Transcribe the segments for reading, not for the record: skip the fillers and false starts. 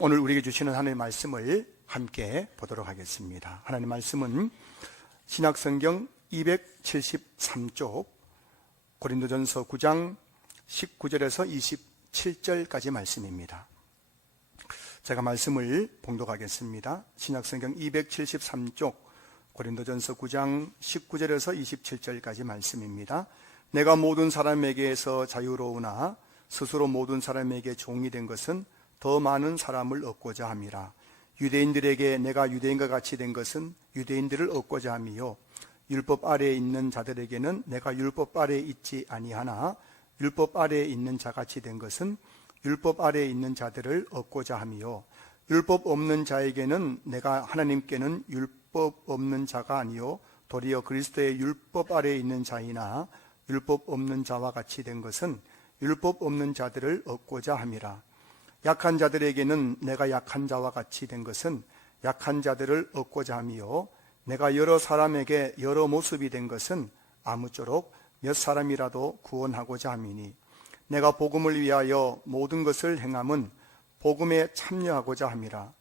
오늘 우리에게 주시는 하나님의 말씀을 함께 보도록 하겠습니다. 하나님의 말씀은 신약성경 273쪽 고린도전서 9장 19절에서 27절까지 말씀입니다. 제가 말씀을 봉독하겠습니다. 신약성경 273쪽 고린도전서 9장 19절에서 27절까지 말씀입니다. 내가 모든 사람에게서 자유로우나 스스로 모든 사람에게 종이 된 것은 더 많은 사람을 얻고자 함이라. 유대인들에게 내가 유대인과 같이 된 것은 유대인들을 얻고자 함이요, 율법 아래에 있는 자들에게는 내가 율법 아래에 있지 아니하나 율법 아래에 있는 자같이 된 것은 율법 아래에 있는 자들을 얻고자 함이요, 율법 없는 자에게는 내가 하나님께는 율법 없는 자가 아니요 도리어 그리스도의 율법 아래에 있는 자이나 율법 없는 자와 같이 된 것은 율법 없는 자들을 얻고자 함이라. 약한 자들에게는 내가 약한 자와 같이 된 것은 약한 자들을 얻고자 함이요, 내가 여러 사람에게 여러 모습이 된 것은 아무쪼록 몇 사람이라도 구원하고자 함이니, 내가 복음을 위하여 모든 것을 행함은 복음에 참여하고자 함이라.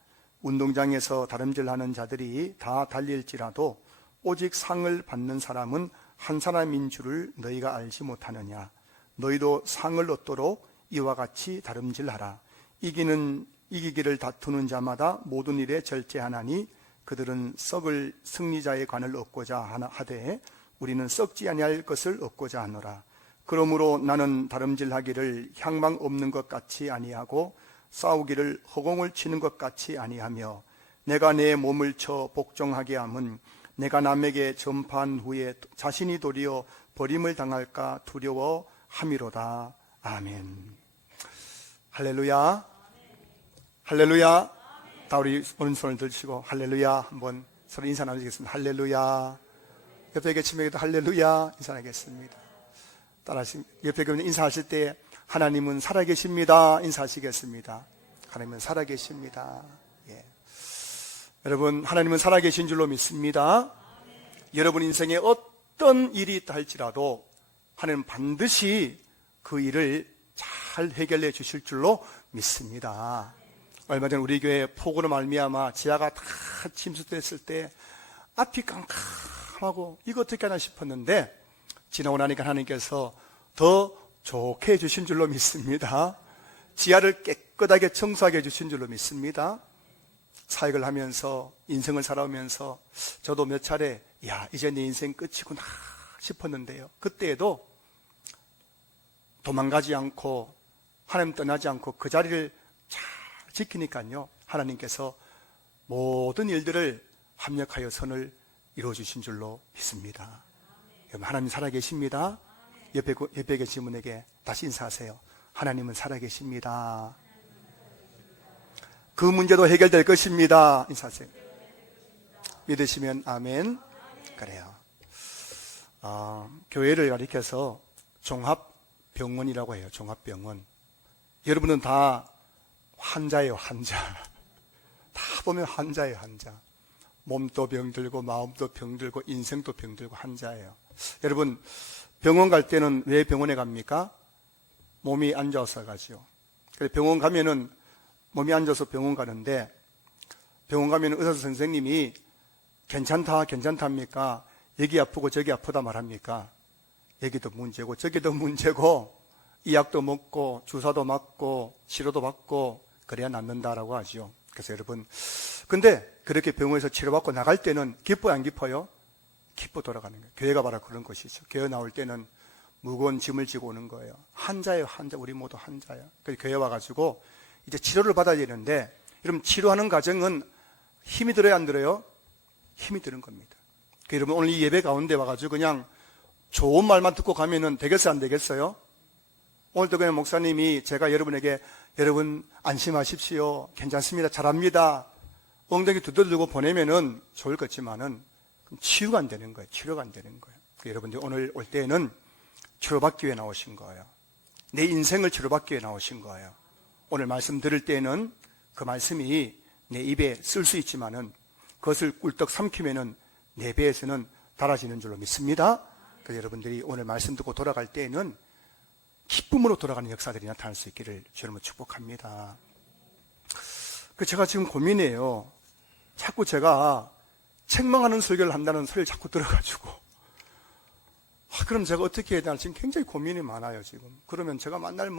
운동장에서 다름질하는 자들이 다 달릴지라도 오직 상을 받는 사람은 한 사람인 줄을 너희가 알지 못하느냐. 너희도 상을 얻도록 이와 같이 다름질하라. 이기기를 다투는 자마다 모든 일에 절제하나니 그들은 썩을 승리자의 관을 얻고자 하되 우리는 썩지 아니할 것을 얻고자 하노라. 그러므로 나는 다름질하기를 향망 없는 것 같이 아니하고 싸우기를 허공을 치는 것 같이 아니하며, 내가 내 몸을 쳐 복종하게 함은 내가 남에게 전파한 후에 자신이 도리어 버림을 당할까 두려워함이로다. 아멘. 할렐루야. 할렐루야. 다 우리 오른손을 들시고 할렐루야 한번 서로 인사 나누시겠습니다. 할렐루야. 옆에 계신 분에게도 할렐루야 인사하겠습니다. 따라하시, 옆에 계신 인사하실 때 하나님은 살아계십니다 인사하시겠습니다. 하나님은 살아계십니다. 예. 여러분, 하나님은 살아계신 줄로 믿습니다. 여러분 인생에 어떤 일이 있다 할지라도 하나님은 반드시 그 일을 잘 해결해 주실 줄로 믿습니다. 얼마 전 우리 교회 폭우로 말미암아 지하가 다 침수됐을 때 앞이 깜깜하고 이거 어떻게 하나 싶었는데, 지나고 나니까 하나님께서 더 좋게 해주신 줄로 믿습니다. 지하를 깨끗하게 청소하게 해주신 줄로 믿습니다. 사역을 하면서 인생을 살아오면서 저도 몇 차례 이제 내 인생 끝이구나 싶었는데요, 그때에도 도망가지 않고 하나님 떠나지 않고 그 자리를 잘 지키니까요, 하나님께서 모든 일들을 합력하여 선을 이루어주신 줄로 믿습니다. 하나님 살아계십니다. 옆에 계신 분에게 다시 인사하세요. 하나님은 살아계십니다. 그 문제도 해결될 것입니다. 인사하세요. 믿으시면 아멘. 그래요. 교회를 가리켜서 종합병원이라고 해요. 종합병원. 여러분은 다 환자예요. 환자. 다 보면 환자예요. 환자. 몸도 병들고 마음도 병들고 인생도 병들고 환자예요. 여러분, 병원 갈 때는 왜 병원에 갑니까? 몸이 안 좋아서 가지요. 그래서 병원 가면은 몸이 안 좋아서 병원 가는데, 병원 가면 의사 선생님이 괜찮답니까? 여기 아프고 저기 아프다 말합니까? 여기도 문제고 저기도 문제고 이 약도 먹고 주사도 맞고 치료도 받고 그래야 낫는다라고 하죠. 그래서 여러분, 근데 그렇게 병원에서 치료받고 나갈 때는 기뻐요, 안 기뻐요? 기뻐 돌아가는 거예요. 교회가 바로 그런 것이죠. 교회 나올 때는 무거운 짐을 지고 오는 거예요. 환자예요, 환자. 우리 모두 환자예요. 그래서 교회 와가지고 이제 치료를 받아야 되는데, 여러분, 치료하는 과정은 힘이 들어야 안 들어요? 힘이 드는 겁니다. 여러분, 오늘 이 예배 가운데 와가지고 그냥 좋은 말만 듣고 가면은 되겠어요, 안 되겠어요? 오늘도 그냥 목사님이 제가 여러분에게 여러분 안심하십시오, 괜찮습니다, 잘합니다, 엉덩이 두들들고 보내면은 좋을 것지만은 치유가 안 되는 거예요. 치료가 안 되는 거예요. 여러분들 오늘 올 때는 치료받기 위해 나오신 거예요. 내 인생을 치료받기 위해 나오신 거예요. 오늘 말씀 들을 때는 그 말씀이 내 입에 쓸 수 있지만은 그것을 꿀떡 삼키면은 내 배에서는 달아지는 줄로 믿습니다. 그래서 여러분들이 오늘 말씀 듣고 돌아갈 때에는 기쁨으로 돌아가는 역사들이 나타날 수 있기를 주님은 축복합니다. 그래서 제가 지금 고민이에요. 자꾸 제가 책망하는 설교를 한다는 소리를 자꾸 들어가지고 그럼 제가 어떻게 해야 되나 지금 굉장히 고민이 많아요. 지금 그러면 제가 맨날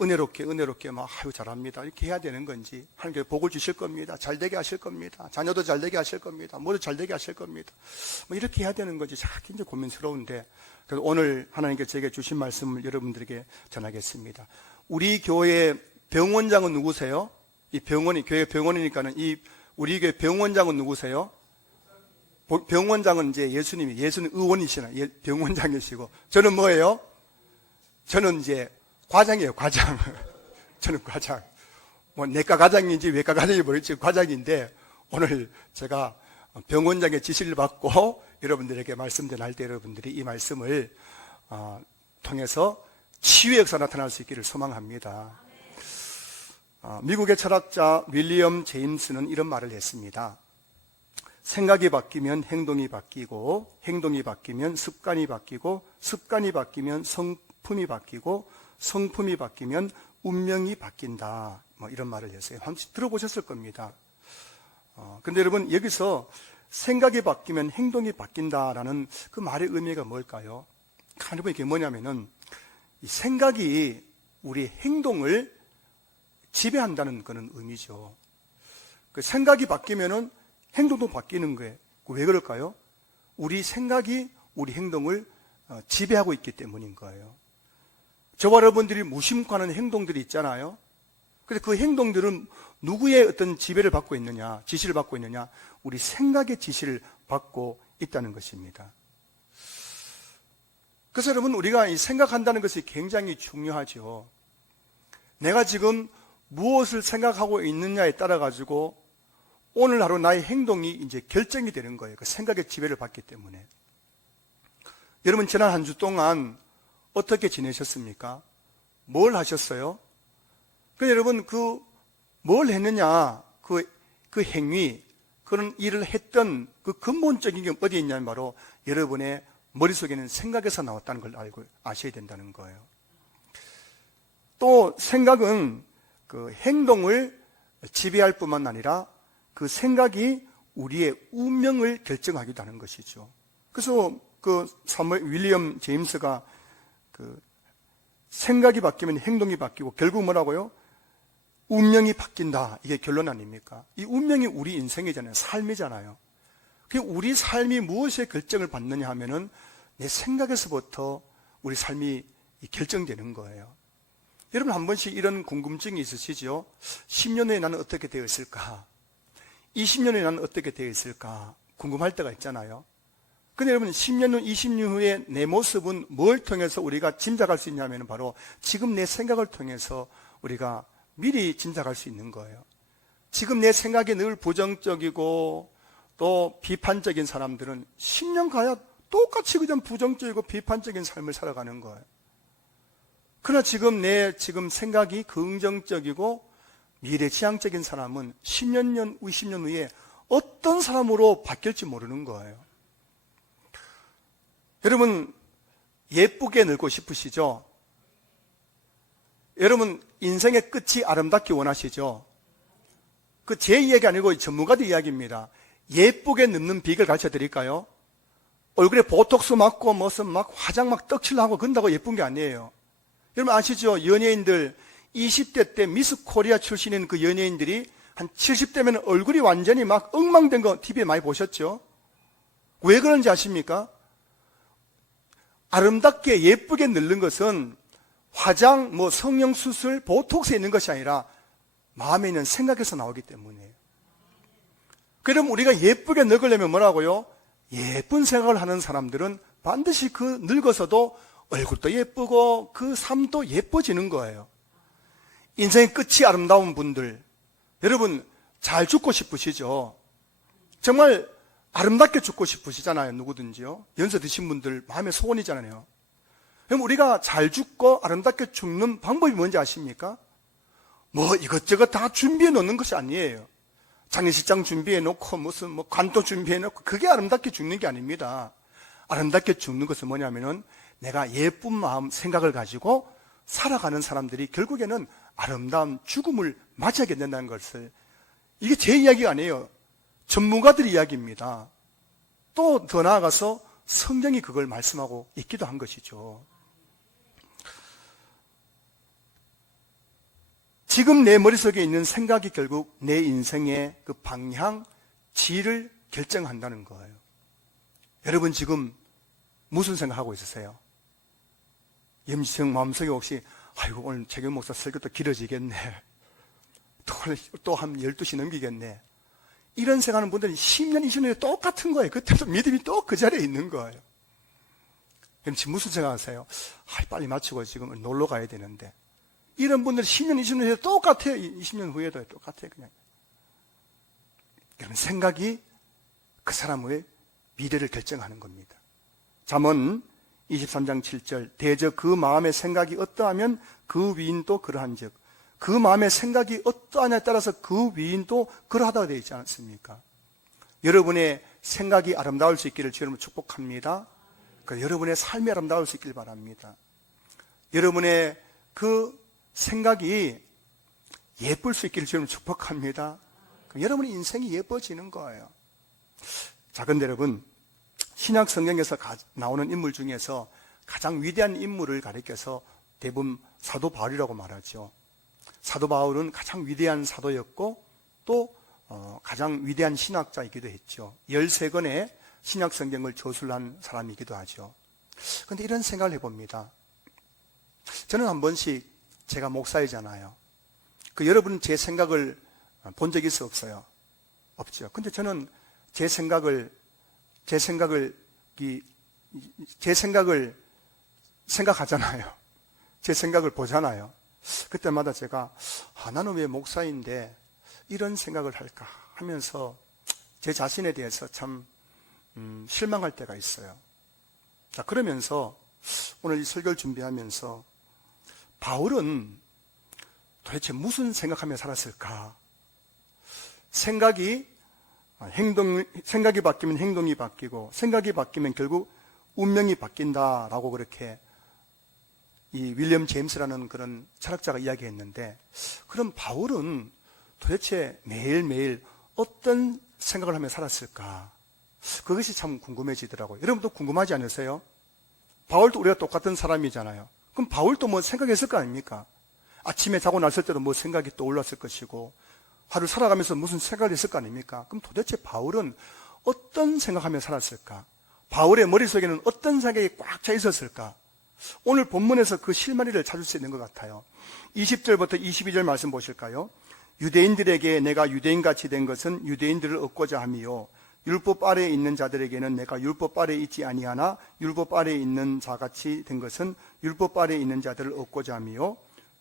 은혜롭게 막 아유 잘합니다 이렇게 해야 되는 건지, 하나님께 복을 주실 겁니다, 잘되게 하실 겁니다, 자녀도 잘되게 하실 겁니다, 모두 잘되게 하실 겁니다, 이렇게 해야 되는 건지 제가 굉장히 고민스러운데, 그래서 오늘 하나님께 제게 주신 말씀을 여러분들에게 전하겠습니다. 우리 교회 병원장은 누구세요? 이 병원이 교회 병원이니까는 이 우리 교회 병원장은 누구세요? 병원장은 이제 예수님 의원이시나 병원장이시고, 저는 뭐예요? 저는 이제 과장이에요, 과장. 저는 과장. 내과 과장인지 외과 과장인지 모르겠지만 과장인데, 오늘 제가 병원장의 지시를 받고 여러분들에게 말씀 전할 때 여러분들이 이 말씀을 통해서 치유의 역사 나타날 수 있기를 소망합니다. 미국의 철학자 윌리엄 제임스는 이런 말을 했습니다. 생각이 바뀌면 행동이 바뀌고, 행동이 바뀌면 습관이 바뀌고, 습관이 바뀌면 성품이 바뀌고, 성품이 바뀌면 운명이 바뀐다. 이런 말을 했어요. 한번 들어보셨을 겁니다. 근데 여러분, 여기서 생각이 바뀌면 행동이 바뀐다라는 그 말의 의미가 뭘까요? 여러분, 이게 뭐냐면은, 이 생각이 우리 행동을 지배한다는 그런 의미죠. 그 생각이 바뀌면은 행동도 바뀌는 거예요. 왜 그럴까요? 우리 생각이 우리 행동을 지배하고 있기 때문인 거예요. 저와 여러분들이 무심코 하는 행동들이 있잖아요. 근데 그 행동들은 누구의 어떤 지배를 받고 있느냐, 지시를 받고 있느냐? 우리 생각의 지시를 받고 있다는 것입니다. 그래서 여러분, 우리가 이 생각한다는 것이 굉장히 중요하죠. 내가 지금 무엇을 생각하고 있느냐에 따라 가지고 오늘 하루 나의 행동이 이제 결정이 되는 거예요. 그 생각의 지배를 받기 때문에. 여러분, 지난 한 주 동안 어떻게 지내셨습니까? 뭘 하셨어요? 여러분, 뭘 했느냐, 그 행위, 그런 일을 했던 그 근본적인 게 어디에 있냐면 바로 여러분의 머릿속에는 생각에서 나왔다는 걸 알고 아셔야 된다는 거예요. 또 생각은 그 행동을 지배할 뿐만 아니라 그 생각이 우리의 운명을 결정하기도 하는 것이죠. 그래서 윌리엄 제임스가 생각이 바뀌면 행동이 바뀌고 결국 뭐라고요? 운명이 바뀐다. 이게 결론 아닙니까? 이 운명이 우리 인생이잖아요. 삶이잖아요. 우리 삶이 무엇에 결정을 받느냐 하면은 내 생각에서부터 우리 삶이 결정되는 거예요. 여러분, 한 번씩 이런 궁금증이 있으시죠? 10년 후에 나는 어떻게 되어 있을까? 20년 후에 나는 어떻게 되어 있을까? 궁금할 때가 있잖아요. 근데 여러분, 10년 후, 20년 후에 내 모습은 뭘 통해서 우리가 짐작할 수 있냐면 바로 지금 내 생각을 통해서 우리가 미리 짐작할 수 있는 거예요. 지금 내 생각이 늘 부정적이고 또 비판적인 사람들은 10년 가야 똑같이 그냥 부정적이고 비판적인 삶을 살아가는 거예요. 그러나 지금 내 생각이 긍정적이고 미래지향적인 사람은 10년, 20년 후에 어떤 사람으로 바뀔지 모르는 거예요. 여러분, 예쁘게 늙고 싶으시죠? 여러분, 인생의 끝이 아름답게 원하시죠? 제 이야기 아니고 전문가들 이야기입니다. 예쁘게 늙는 비결 가르쳐 드릴까요? 얼굴에 보톡스 맞고 무슨 막 화장 막 떡칠하고 그런다고 예쁜 게 아니에요. 여러분 아시죠? 연예인들 20대 때 미스 코리아 출신인 그 연예인들이 한 70대면 얼굴이 완전히 막 엉망된 거 TV에 많이 보셨죠? 왜 그런지 아십니까? 아름답게 예쁘게 늙는 것은 화장, 성형수술, 보톡스에 있는 것이 아니라 마음에 있는 생각에서 나오기 때문이에요. 그럼 우리가 예쁘게 늙으려면 뭐라고요? 예쁜 생각을 하는 사람들은 반드시 늙어서도 얼굴도 예쁘고 그 삶도 예뻐지는 거예요. 인생의 끝이 아름다운 분들, 여러분 잘 죽고 싶으시죠? 정말 아름답게 죽고 싶으시잖아요. 누구든지요. 연세 드신 분들 마음의 소원이잖아요. 그럼 우리가 잘 죽고 아름답게 죽는 방법이 뭔지 아십니까? 이것저것 다 준비해 놓는 것이 아니에요. 장례식장 준비해 놓고 무슨 관도 준비해 놓고 그게 아름답게 죽는 게 아닙니다. 아름답게 죽는 것은 뭐냐면은 내가 예쁜 마음, 생각을 가지고 살아가는 사람들이 결국에는 아름다운 죽음을 맞춰야 된다는 것을, 이게 제 이야기가 아니에요. 전문가들 이야기입니다. 또 더 나아가서 성경이 그걸 말씀하고 있기도 한 것이죠. 지금 내 머릿속에 있는 생각이 결국 내 인생의 그 방향, 질을 결정한다는 거예요. 여러분 지금 무슨 생각하고 있으세요? 염지성 마음속에 혹시 아이고 오늘 최경 목사 설교도 길어지겠네, 또 한 12시 넘기겠네, 이런 생각하는 분들은 10년, 20년에 똑같은 거예요. 그때도 믿음이 또 그 자리에 있는 거예요. 그럼 지금 무슨 생각하세요? 빨리 마치고 지금 놀러 가야 되는데, 이런 분들은 10년, 20년 후에도 똑같아요. 20년 후에도 똑같아요. 그냥. 그런 생각이 그 사람의 미래를 결정하는 겁니다. 잠언 23장 7절, 대저 그 마음의 생각이 어떠하면 그 위인도 그러한즉, 그 마음의 생각이 어떠하냐에 따라서 그 위인도 그러하다고 되어 있지 않습니까? 여러분의 생각이 아름다울 수 있기를 주님으로 축복합니다. 여러분의 삶이 아름다울 수 있길 바랍니다. 여러분의 그 생각이 예쁠 수 있기를 주님으로 축복합니다. 여러분의 인생이 예뻐지는 거예요. 자, 근데 여러분, 신약 성경에서 나오는 인물 중에서 가장 위대한 인물을 가리켜서 대부분 사도 바울이라고 말하죠. 사도 바울은 가장 위대한 사도였고 또 가장 위대한 신학자이기도 했죠. 13권의 신약 성경을 저술한 사람이기도 하죠. 그런데 이런 생각을 해봅니다. 저는 한 번씩, 제가 목사이잖아요. 여러분은 제 생각을 본 적이 있어 없어요? 없죠. 근데 저는 제 생각을 생각하잖아요. 제 생각을 보잖아요. 그때마다 제가 나는 왜 목사인데 이런 생각을 할까 하면서 제 자신에 대해서 참 실망할 때가 있어요. 자, 그러면서 오늘 이 설교를 준비하면서 바울은 도대체 무슨 생각하며 살았을까? 생각이 바뀌면 행동이 바뀌고, 생각이 바뀌면 결국 운명이 바뀐다라고 그렇게 이 윌리엄 제임스라는 그런 철학자가 이야기했는데, 그럼 바울은 도대체 매일매일 어떤 생각을 하며 살았을까? 그것이 참 궁금해지더라고요. 여러분도 궁금하지 않으세요? 바울도 우리가 똑같은 사람이잖아요. 그럼 바울도 뭐 생각했을 거 아닙니까? 아침에 자고 났을 때도 뭐 생각이 떠올랐을 것이고, 하루 살아가면서 무슨 생각을 했을 거 아닙니까? 그럼 도대체 바울은 어떤 생각하며 살았을까? 바울의 머릿속에는 어떤 생각이 꽉 차 있었을까? 오늘 본문에서 그 실마리를 찾을 수 있는 것 같아요. 20절부터 22절 말씀 보실까요? 유대인들에게 내가 유대인같이 된 것은 유대인들을 얻고자 함이요, 율법 아래에 있는 자들에게는 내가 율법 아래에 있지 아니하나 율법 아래에 있는 자같이 된 것은 율법 아래에 있는 자들을 얻고자 함이요,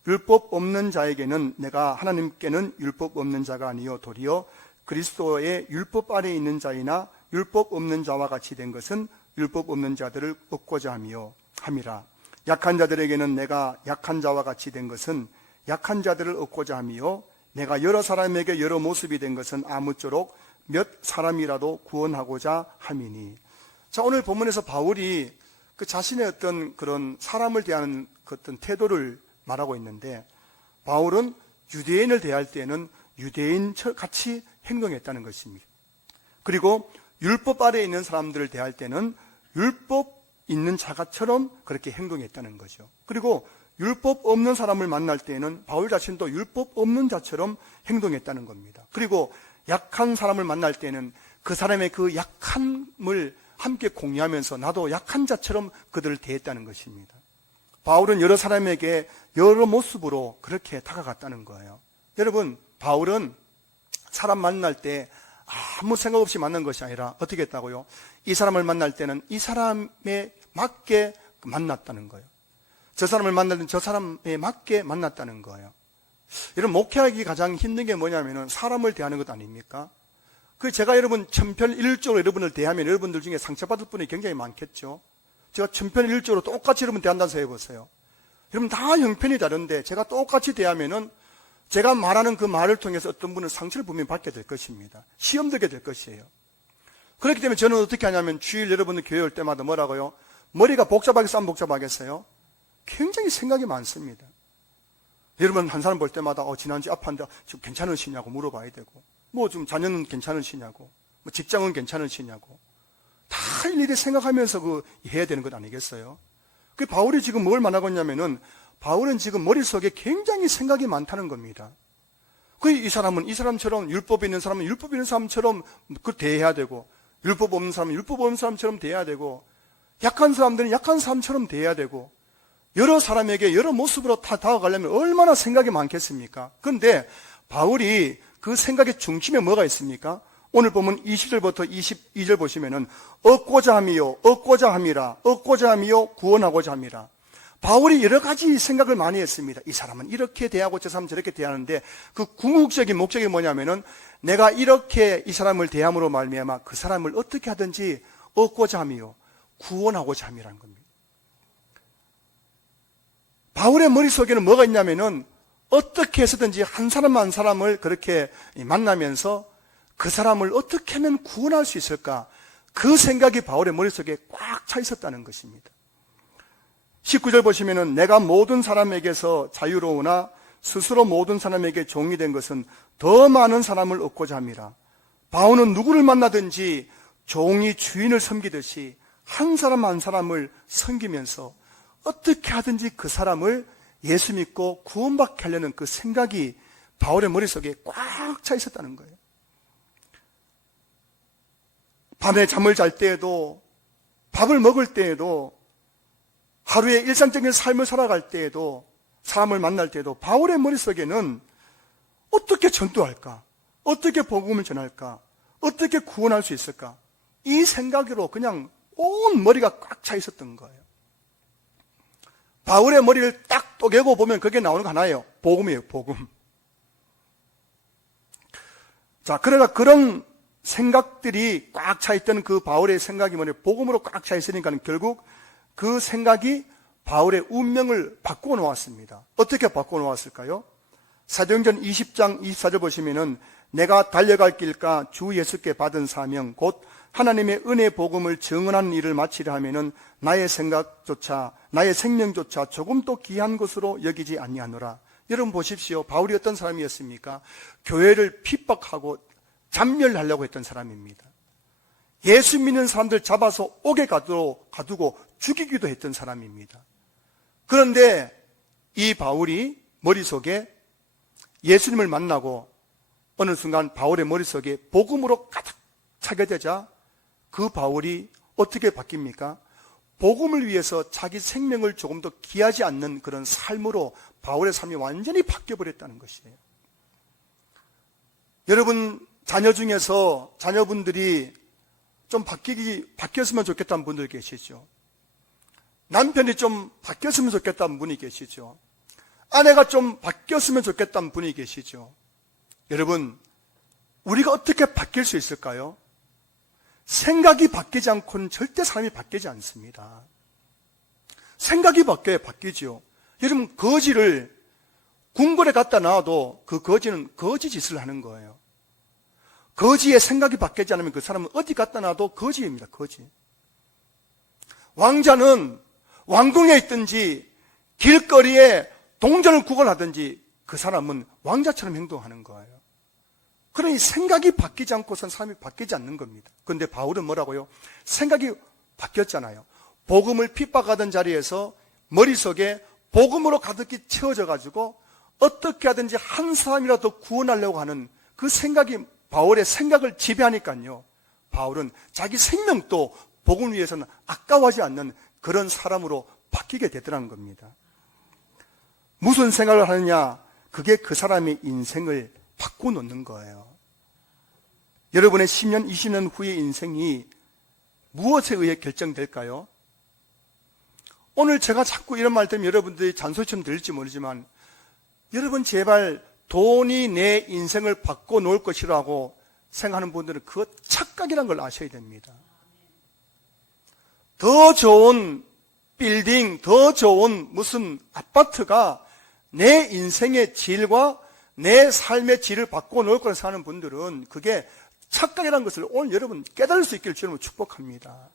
율법 없는 자에게는 내가 하나님께는 율법 없는 자가 아니요 도리어 그리스도의 율법 아래에 있는 자이나 율법 없는 자와 같이 된 것은 율법 없는 자들을 얻고자 함이라. 약한 자들에게는 내가 약한 자와 같이 된 것은 약한 자들을 얻고자 함이요, 내가 여러 사람에게 여러 모습이 된 것은 아무쪼록 몇 사람이라도 구원하고자 함이니. 자, 오늘 본문에서 바울이 그 자신의 어떤 그런 사람을 대하는 그 어떤 태도를 말하고 있는데, 바울은 유대인을 대할 때는 유대인 같이 행동했다는 것입니다. 그리고 율법 아래에 있는 사람들을 대할 때는 율법 있는 자가처럼 그렇게 행동했다는 거죠. 그리고 율법 없는 사람을 만날 때는 바울 자신도 율법 없는 자처럼 행동했다는 겁니다. 그리고 약한 사람을 만날 때는 그 사람의 그 약함을 함께 공유하면서 나도 약한 자처럼 그들을 대했다는 것입니다. 바울은 여러 사람에게 여러 모습으로 그렇게 다가갔다는 거예요. 여러분, 바울은 사람 만날 때 아무 생각 없이 만난 것이 아니라 어떻게 했다고요? 이 사람을 만날 때는 이 사람에 맞게 만났다는 거예요. 저 사람을 만날 때는 저 사람에 맞게 만났다는 거예요. 여러분, 목회하기 가장 힘든 게 뭐냐면은 사람을 대하는 것 아닙니까? 제가 여러분 천편일률적으로 여러분을 대하면 여러분들 중에 상처받을 분이 굉장히 많겠죠. 제가 천편일률적으로 똑같이 여러분 대한다고 해보세요. 여러분 다 형편이 다른데 제가 똑같이 대하면은 제가 말하는 그 말을 통해서 어떤 분은 상처를 분명히 받게 될 것입니다. 시험 들게 될 것이에요. 그렇기 때문에 저는 어떻게 하냐면 주일 여러분들 교회 올 때마다 뭐라고요? 머리가 복잡하겠어요? 안 복잡하겠어요? 굉장히 생각이 많습니다. 여러분 한 사람 볼 때마다 지난주 아팠는데 지금 괜찮으시냐고 물어봐야 되고, 뭐 좀 자녀는 괜찮으시냐고, 뭐 직장은 괜찮으시냐고, 다 일일이 생각하면서 해야 되는 것 아니겠어요? 그 바울이 지금 뭘 말하고 있냐면은, 바울은 지금 머릿속에 굉장히 생각이 많다는 겁니다. 이 사람처럼 율법이 있는 사람은 율법 있는 사람처럼 대해야 되고, 율법 없는 사람은 율법 없는 사람처럼 대해야 되고, 약한 사람들은 약한 사람처럼 대해야 되고, 여러 사람에게 여러 모습으로 다 다가가려면 얼마나 생각이 많겠습니까? 그런데 바울이 그 생각의 중심에 뭐가 있습니까? 오늘 보면 20절부터 22절 보시면은 얻고자 함이요, 얻고자 함이라, 얻고자 함이요, 구원하고자 함이라. 바울이 여러 가지 생각을 많이 했습니다. 이 사람은 이렇게 대하고 저 사람은 저렇게 대하는데, 그 궁극적인 목적이 뭐냐면은 내가 이렇게 이 사람을 대함으로 말미암아 그 사람을 어떻게 하든지 얻고자 함이요, 구원하고자 함이라는 겁니다. 바울의 머릿속에는 뭐가 있냐면은 어떻게 해서든지 한 사람 한 사람을 그렇게 만나면서 그 사람을 어떻게 하면 구원할 수 있을까, 그 생각이 바울의 머릿속에 꽉 차 있었다는 것입니다. 19절 보시면은 내가 모든 사람에게서 자유로우나 스스로 모든 사람에게 종이 된 것은 더 많은 사람을 얻고자 함이라. 바울은 누구를 만나든지 종이 주인을 섬기듯이 한 사람 한 사람을 섬기면서 어떻게 하든지 그 사람을 예수 믿고 구원받게 하려는 그 생각이 바울의 머릿속에 꽉 차 있었다는 거예요. 밤에 잠을 잘 때에도, 밥을 먹을 때에도, 하루의 일상적인 삶을 살아갈 때에도, 사람을 만날 때에도 바울의 머릿속에는 어떻게 전도할까? 어떻게 복음을 전할까? 어떻게 구원할 수 있을까? 이 생각으로 그냥 온 머리가 꽉 차 있었던 거예요. 바울의 머리를 딱 쪼개고 보면 그게 나오는 거 하나예요. 복음이에요, 복음. 자, 그러나 그런 생각들이 꽉 차 있던 그 바울의 생각이 뭐냐, 복음으로 꽉 차 있으니까 결국 그 생각이 바울의 운명을 바꾸어 놓았습니다. 어떻게 바꾸어 놓았을까요? 사도행전 20장 24절 보시면은 내가 달려갈 길과 주 예수께 받은 사명 곧 하나님의 은혜 복음을 증언하는 일을 마치려 하면은 나의 생각조차 나의 생명조차 조금도 귀한 것으로 여기지 아니하노라. 여러분 보십시오. 바울이 어떤 사람이었습니까? 교회를 핍박하고 잔멸하려고 했던 사람입니다. 예수 믿는 사람들 잡아서 옥에 가두고 죽이기도 했던 사람입니다. 그런데 이 바울이 머릿속에 예수님을 만나고 어느 순간 바울의 머릿속에 복음으로 가득 차게 되자 그 바울이 어떻게 바뀝니까? 복음을 위해서 자기 생명을 조금 더 귀하지 않는 그런 삶으로 바울의 삶이 완전히 바뀌어버렸다는 것이에요. 여러분 자녀 중에서 자녀분들이 좀 바뀌었으면 좋겠다는 분들 계시죠. 남편이 좀 바뀌었으면 좋겠다는 분이 계시죠. 아내가 좀 바뀌었으면 좋겠다는 분이 계시죠. 여러분, 우리가 어떻게 바뀔 수 있을까요? 생각이 바뀌지 않고는 절대 사람이 바뀌지 않습니다. 생각이 바뀌어야 바뀌죠. 여러분, 거지를 궁궐에 갖다 놔도 그 거지는 거지 짓을 하는 거예요. 거지의 생각이 바뀌지 않으면 그 사람은 어디 갖다 놔도 거지입니다. 거지. 왕자는 왕궁에 있든지 길거리에 동전을 구걸하든지 그 사람은 왕자처럼 행동하는 거예요. 그러니 생각이 바뀌지 않고선 사람이 바뀌지 않는 겁니다. 그런데 바울은 뭐라고요? 생각이 바뀌었잖아요. 복음을 핍박하던 자리에서 머릿속에 복음으로 가득히 채워져 가지고 어떻게 하든지 한 사람이라도 구원하려고 하는 그 생각이 바울의 생각을 지배하니까요, 바울은 자기 생명도 복음을 위해서는 아까워하지 않는 그런 사람으로 바뀌게 되더라는 겁니다. 무슨 생각을 하느냐? 그게 그 사람의 인생을 바꿔놓는 거예요. 여러분의 10년, 20년 후의 인생이 무엇에 의해 결정될까요? 오늘 제가 자꾸 이런 말 들으면 여러분들이 잔소리처럼 들릴지 모르지만, 여러분 제발 돈이 내 인생을 바꿔놓을 것이라고 생각하는 분들은 그거 착각이라는 걸 아셔야 됩니다. 더 좋은 빌딩, 더 좋은 무슨 아파트가 내 인생의 질과 내 삶의 질을 바꿔놓을 거라고 생각하는 분들은 그게 착각이라는 것을 오늘 여러분 깨달을 수 있기를 주님을 축복합니다.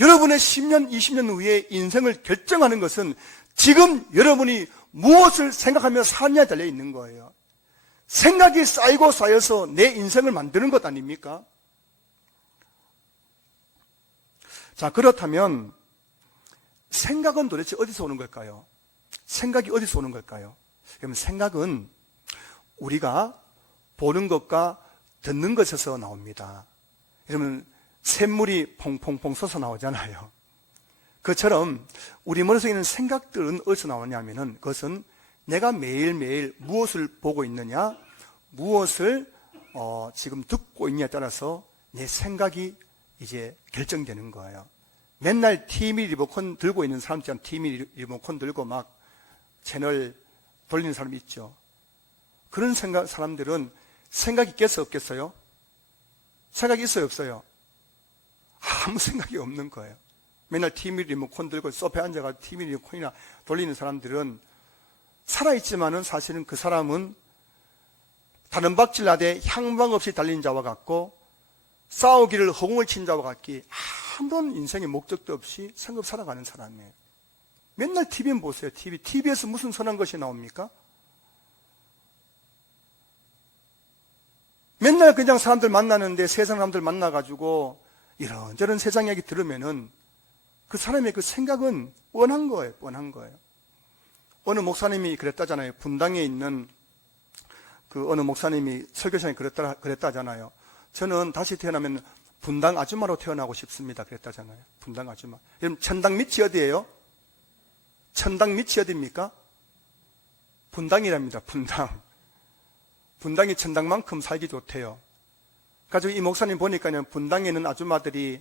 여러분의 10년, 20년 후에 인생을 결정하는 것은 지금 여러분이 무엇을 생각하며 사느냐에 달려 있는 거예요. 생각이 쌓이고 쌓여서 내 인생을 만드는 것 아닙니까? 자, 그렇다면 생각은 도대체 어디서 오는 걸까요? 생각이 어디서 오는 걸까요? 그러면 생각은 우리가 보는 것과 듣는 것에서 나옵니다. 그러면 샘물이 퐁퐁퐁 솟아 나오잖아요. 그처럼 우리 머릿속에 있는 생각들은 어디서 나오냐면은 그것은 내가 매일매일 무엇을 보고 있느냐, 무엇을 지금 듣고 있느냐에 따라서 내 생각이 이제 결정되는 거예요. 맨날 TV 리모컨 들고 있는 사람처럼 TV 리모컨 들고 막 채널 돌리는 사람 있죠. 그런 사람들은 생각이 있겠어요, 없겠어요? 생각이 있어요, 없어요? 아무 생각이 없는 거예요. 맨날 TV 리모컨 들고 소파에 앉아가지고 TV 리모컨이나 돌리는 사람들은 살아있지만은 사실은 그 사람은 다른 박질나되 향방 없이 달리는 자와 같고 싸우기를 허공을 친 자와 같기 아무런 인생의 목적도 없이 생각 살아가는 사람이에요. 맨날 TV는 보세요. TV에서 무슨 선한 것이 나옵니까? 맨날 그냥 사람들 만나는데 세상 사람들 만나가지고 이런저런 세상 이야기 들으면은 그 사람의 그 생각은 뻔한 거예요. 뻔한 거예요. 어느 목사님이 그랬다잖아요. 분당에 있는 그 어느 목사님이 설교장에 그랬다잖아요. 저는 다시 태어나면 분당 아줌마로 태어나고 싶습니다. 그랬다잖아요. 분당 아줌마. 여러분, 천당 밑이 어디예요? 천당 밑이 어디입니까? 분당이랍니다. 분당. 분당이 천당만큼 살기 좋대요. 가지고 이 목사님 보니까요, 분당에는 아줌마들이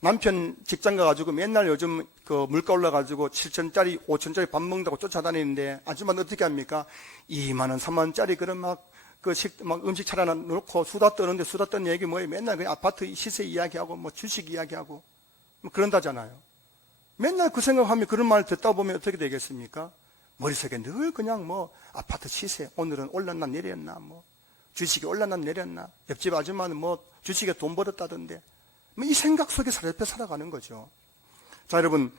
남편 직장 가가지고 맨날 요즘 그 물가 올라가지고 7,000짜리, 5,000짜리 밥 먹는다고 쫓아다니는데 아줌마는 어떻게 합니까? 2만 원, 3만 원짜리 그런 막 음식 차려 놓고 수다 떠는데 수다 떠는 얘기 뭐예요? 맨날 그냥 아파트 시세 이야기하고 뭐 주식 이야기하고 뭐 그런다잖아요. 맨날 그 생각하면 그런 말 듣다 보면 어떻게 되겠습니까? 머릿속에 늘 그냥 뭐 아파트 시세, 오늘은 올랐나 내렸나, 뭐 주식이 올랐나 내렸나, 옆집 아줌마는 뭐 주식에 돈 벌었다던데, 뭐 이 생각 속에 살펴 살아가는 거죠. 자, 여러분,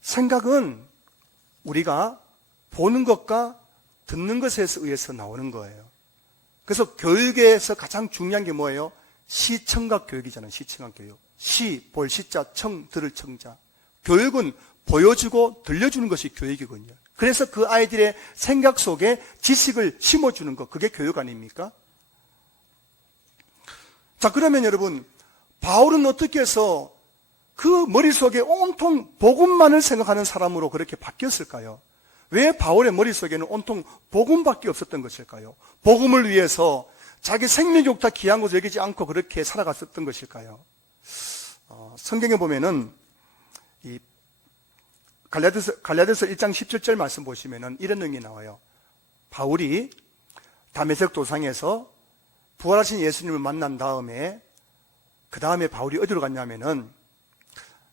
생각은 우리가 보는 것과 듣는 것에 의해서 나오는 거예요. 그래서 교육에서 가장 중요한 게 뭐예요? 시청각 교육이잖아요. 시청각 교육. 시, 볼 시자, 청, 들을 청자. 교육은 보여주고 들려주는 것이 교육이거든요. 그래서 그 아이들의 생각 속에 지식을 심어주는 것, 그게 교육 아닙니까? 자, 그러면 여러분, 바울은 어떻게 해서 그 머릿속에 온통 복음만을 생각하는 사람으로 그렇게 바뀌었을까요? 왜 바울의 머릿속에는 온통 복음밖에 없었던 것일까요? 복음을 위해서 자기 생명이 다 귀한 것을 여기지 않고 그렇게 살아갔었던 것일까요? 성경에 보면은 이 갈라디아서 1장 17절 말씀 보시면은 이런 내용이 나와요. 바울이 다메섹 도상에서 부활하신 예수님을 만난 다음에 그 다음에 바울이 어디로 갔냐면은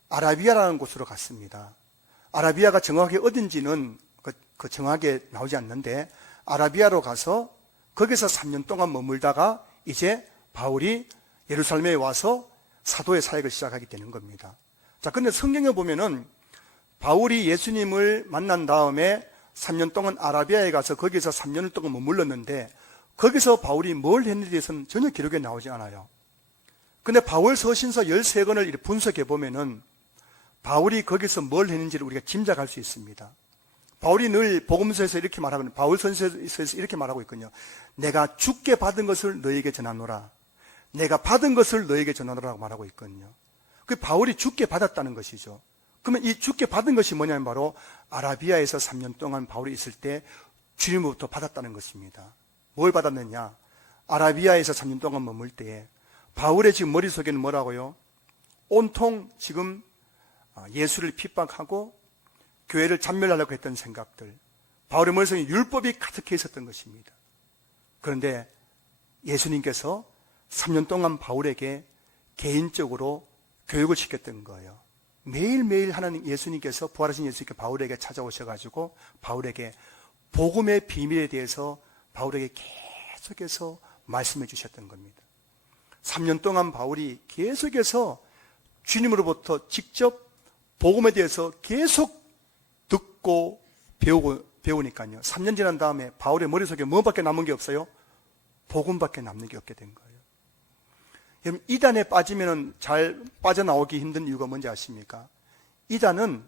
아라비아라는 곳으로 갔습니다. 아라비아가 정확하게 어딘지는 정확하게 나오지 않는데 아라비아로 가서 거기서 3년 동안 머물다가 이제 바울이 예루살렘에 와서 사도의 사역을 시작하게 되는 겁니다. 자, 근데 성경에 보면은 바울이 예수님을 만난 다음에 3년 동안 아라비아에 가서 거기서 3년을 동안 머물렀는데 거기서 바울이 뭘 했는지에 대해서는 전혀 기록에 나오지 않아요. 근데 바울 서신서 13권을 분석해 보면은 바울이 거기서 뭘 했는지를 우리가 짐작할 수 있습니다. 바울이 늘 복음서에서 이렇게 말하거든요. 바울 선서에서 이렇게 말하고 있거든요. 내가 주께 받은 것을 너에게 전하노라. 내가 받은 것을 너에게 전하노라고 말하고 있거든요. 그 바울이 주께 받았다는 것이죠. 그러면 이 주께 받은 것이 뭐냐면 바로 아라비아에서 3년 동안 바울이 있을 때 주님으로부터 받았다는 것입니다. 뭘 받았느냐? 아라비아에서 3년 동안 머물 때에 바울의 지금 머릿속에는 뭐라고요? 온통 지금 예수를 핍박하고 교회를 잔멸하려고 했던 생각들, 바울의 머릿속에 율법이 가득해 있었던 것입니다. 그런데 예수님께서 3년 동안 바울에게 개인적으로 교육을 시켰던 거예요. 매일매일 하나님 예수님께서 부활하신 예수님께 바울에게 찾아오셔가지고 바울에게 복음의 비밀에 대해서 바울에게 계속해서 말씀해 주셨던 겁니다. 3년 동안 바울이 계속해서 주님으로부터 직접 복음에 대해서 계속 듣고 배우고 배우니까요. 3년 지난 다음에 바울의 머릿속에 뭐밖에 남은 게 없어요? 복음밖에 남는 게 없게 된 거예요. 여러분, 이단에 빠지면 잘 빠져나오기 힘든 이유가 뭔지 아십니까? 이단은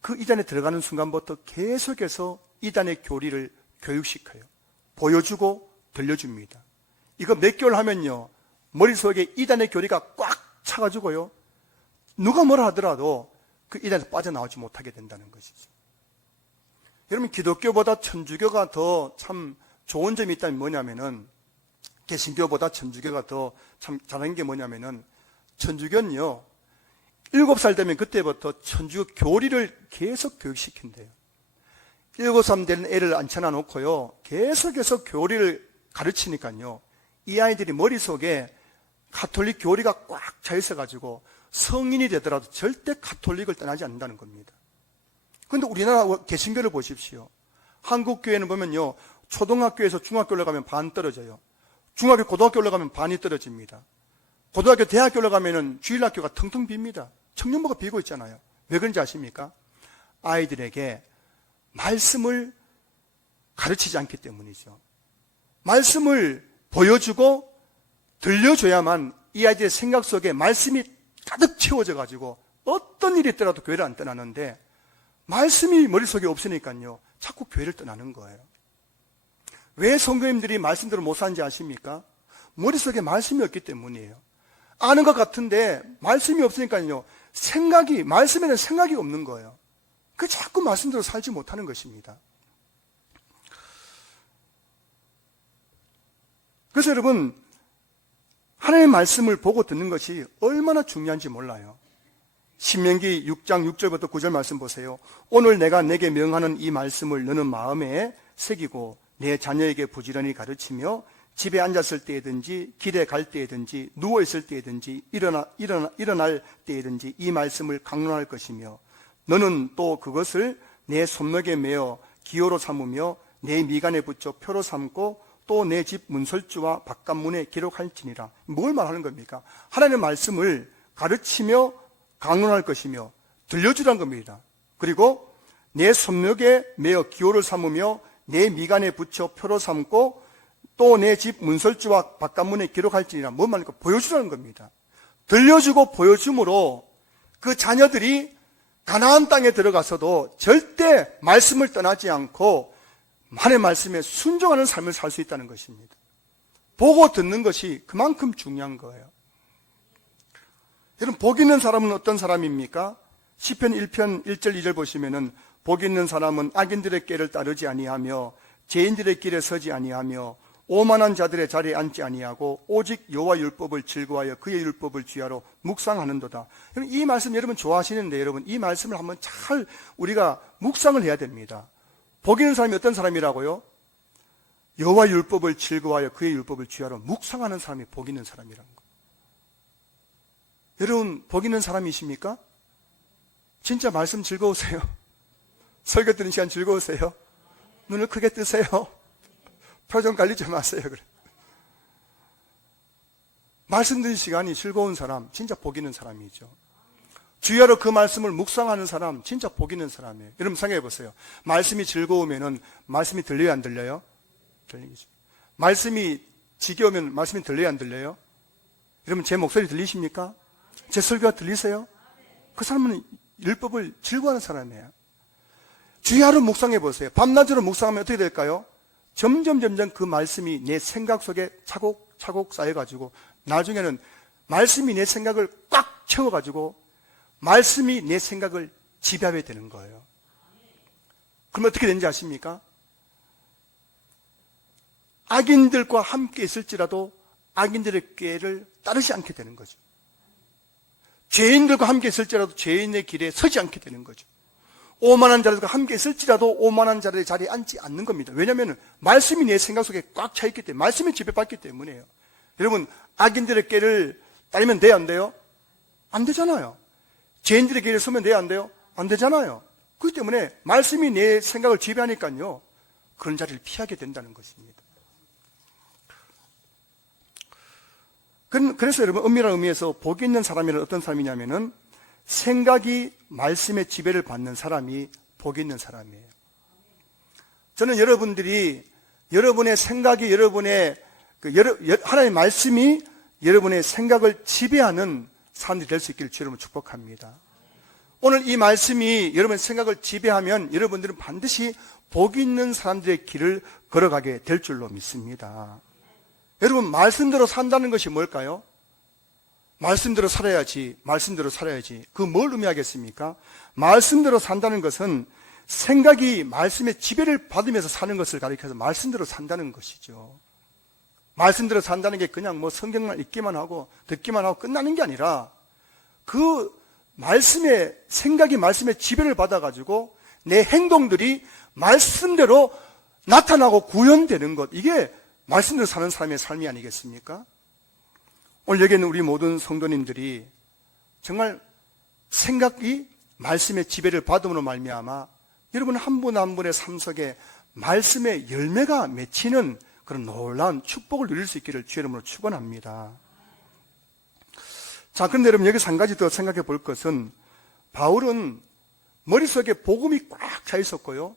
그 이단에 들어가는 순간부터 계속해서 이단의 교리를 교육시켜요. 보여주고 들려줍니다. 이거 몇 개월 하면요, 머릿속에 이단의 교리가 꽉 차가지고요, 누가 뭐라 하더라도 그 이단에서 빠져나오지 못하게 된다는 것이죠. 여러분, 기독교보다 천주교가 더 참 좋은 점이 있다면 뭐냐면은, 개신교보다 천주교가 더 참 잘하는 게 뭐냐면은, 천주교는요, 7살 되면 그때부터 천주교 교리를 계속 교육시킨대요. 7살 되는 애를 앉혀놔 놓고요, 계속해서 교리를 가르치니까요, 이 아이들이 머릿속에 가톨릭 교리가 꽉 차 있어가지고 성인이 되더라도 절대 가톨릭을 떠나지 않는다는 겁니다. 그런데 우리나라 개신교를 보십시오. 한국 교회는 보면요, 초등학교에서 중학교 올라가면 반 떨어져요. 중학교, 고등학교 올라가면 반이 떨어집니다. 고등학교, 대학교 올라가면 주일학교가 텅텅 빕니다. 청년부가 비고 있잖아요. 왜 그런지 아십니까? 아이들에게 말씀을 가르치지 않기 때문이죠. 말씀을 보여주고 들려줘야만 이 아이들의 생각 속에 말씀이 가득 채워져 가지고 어떤 일이 있더라도 교회를 안 떠나는데, 말씀이 머릿속에 없으니까요, 자꾸 교회를 떠나는 거예요. 왜 성도님들이 말씀대로 못 사는지 아십니까? 머릿속에 말씀이 없기 때문이에요. 아는 것 같은데 말씀이 없으니까요, 말씀에는 생각이 없는 거예요. 그 자꾸 말씀대로 살지 못하는 것입니다. 그래서 여러분, 하나님의 말씀을 보고 듣는 것이 얼마나 중요한지 몰라요. 신명기 6장 6절부터 9절 말씀 보세요. 오늘 내가 내게 명하는 이 말씀을 너는 마음에 새기고 내 자녀에게 부지런히 가르치며 집에 앉았을 때든지 길에 갈 때든지 누워있을 때든지 일어날 때든지 이 말씀을 강론할 것이며, 너는 또 그것을 내 손목에 매어 기호로 삼으며 내 미간에 붙여 표로 삼고 또 내 집 문설주와 바깥문에 기록할지니라. 뭘 말하는 겁니까? 하나님의 말씀을 가르치며 강론할 것이며 들려주라는 겁니다. 그리고 내 손목에 매어 기호를 삼으며 내 미간에 붙여 표로 삼고 또 내 집 문설주와 바깥문에 기록할지니라. 뭔 말입니까? 보여주라는 겁니다. 들려주고 보여줌으로 그 자녀들이 가나안 땅에 들어가서도 절대 말씀을 떠나지 않고 하나님의 말씀에 순종하는 삶을 살 수 있다는 것입니다. 보고 듣는 것이 그만큼 중요한 거예요. 여러분, 복 있는 사람은 어떤 사람입니까? 시편 1편 1절 2절 보시면은, 복 있는 사람은 악인들의 길을 따르지 아니하며 죄인들의 길에 서지 아니하며 오만한 자들의 자리에 앉지 아니하고 오직 여호와 율법을 즐거워하여 그의 율법을 주야로 묵상하는도다. 이 말씀 여러분 좋아하시는데, 여러분 이 말씀을 한번 잘 우리가 묵상을 해야 됩니다. 복 있는 사람이 어떤 사람이라고요? 여호와 율법을 즐거워하여 그의 율법을 주야로 묵상하는 사람이 복 있는 사람이라는 거예요. 여러분 복 있는 사람이십니까? 진짜 말씀 즐거우세요? 설교 듣는 시간 즐거우세요? 눈을 크게 뜨세요? 표정 관리 좀 하세요. 그래. 말씀 듣는 시간이 즐거운 사람, 진짜 복 있는 사람이죠. 주야로 그 말씀을 묵상하는 사람, 진짜 복 있는 사람이에요. 여러분 생각해 보세요. 말씀이 즐거우면은 말씀이 들려요, 안 들려요? 들리죠. 말씀이 지겨우면 말씀이 들려요, 안 들려요? 여러분 제 목소리 들리십니까? 제 설교가 들리세요? 그 사람은 율법을 즐거워하는 사람이에요. 주야로 묵상해 보세요. 밤낮으로 묵상하면 어떻게 될까요? 점점 그 말씀이 내 생각 속에 차곡차곡 쌓여가지고 나중에는 말씀이 내 생각을 꽉 채워가지고 말씀이 내 생각을 지배하게 되는 거예요. 그럼 어떻게 되는지 아십니까? 악인들과 함께 있을지라도 악인들의 꾀를 따르지 않게 되는 거죠. 죄인들과 함께 있을지라도 죄인의 길에 서지 않게 되는 거죠. 오만한 자들과 함께 있을지라도 오만한 자들의 자리에 앉지 않는 겁니다. 왜냐하면 말씀이 내 생각 속에 꽉 차 있기 때문에, 말씀이 지배받기 때문이에요. 여러분 악인들의 꾀를 따르면 돼요, 안 돼요? 안 되잖아요. 죄인들의 길에 서면 돼요, 안 돼요? 안 되잖아요. 그렇기 때문에 말씀이 내 생각을 지배하니까요, 그런 자리를 피하게 된다는 것입니다. 그래서 여러분 엄밀한 의미에서 복 있는 사람이란 어떤 사람이냐면은 생각이 말씀의 지배를 받는 사람이 복 있는 사람이에요. 저는 여러분들이 여러분의 생각이 하나님의 말씀이 여러분의 생각을 지배하는 사람들이 될 수 있기를 주의 이름으로 축복합니다. 오늘 이 말씀이 여러분의 생각을 지배하면 여러분들은 반드시 복 있는 사람들의 길을 걸어가게 될 줄로 믿습니다. 여러분, 말씀대로 산다는 것이 뭘까요? 말씀대로 살아야지, 말씀대로 살아야지. 그 뭘 의미하겠습니까? 말씀대로 산다는 것은 생각이 말씀의 지배를 받으면서 사는 것을 가리켜서 말씀대로 산다는 것이죠. 말씀대로 산다는 게 그냥 뭐 성경만 읽기만 하고 듣기만 하고 끝나는 게 아니라 그 말씀의 생각이 말씀의 지배를 받아가지고 내 행동들이 말씀대로 나타나고 구현되는 것, 이게 말씀대로 사는 사람의 삶이 아니겠습니까? 오늘 여기 있는 우리 모든 성도님들이 정말 생각이 말씀의 지배를 받음으로 말미암아 여러분 한 분 한 분의 삶 속에 말씀의 열매가 맺히는 그런 놀라운 축복을 누릴 수 있기를 주의 이름으로 축원합니다. 자, 그런데 여러분 여기서 한 가지 더 생각해 볼 것은 바울은 머릿속에 복음이 꽉 차 있었고요.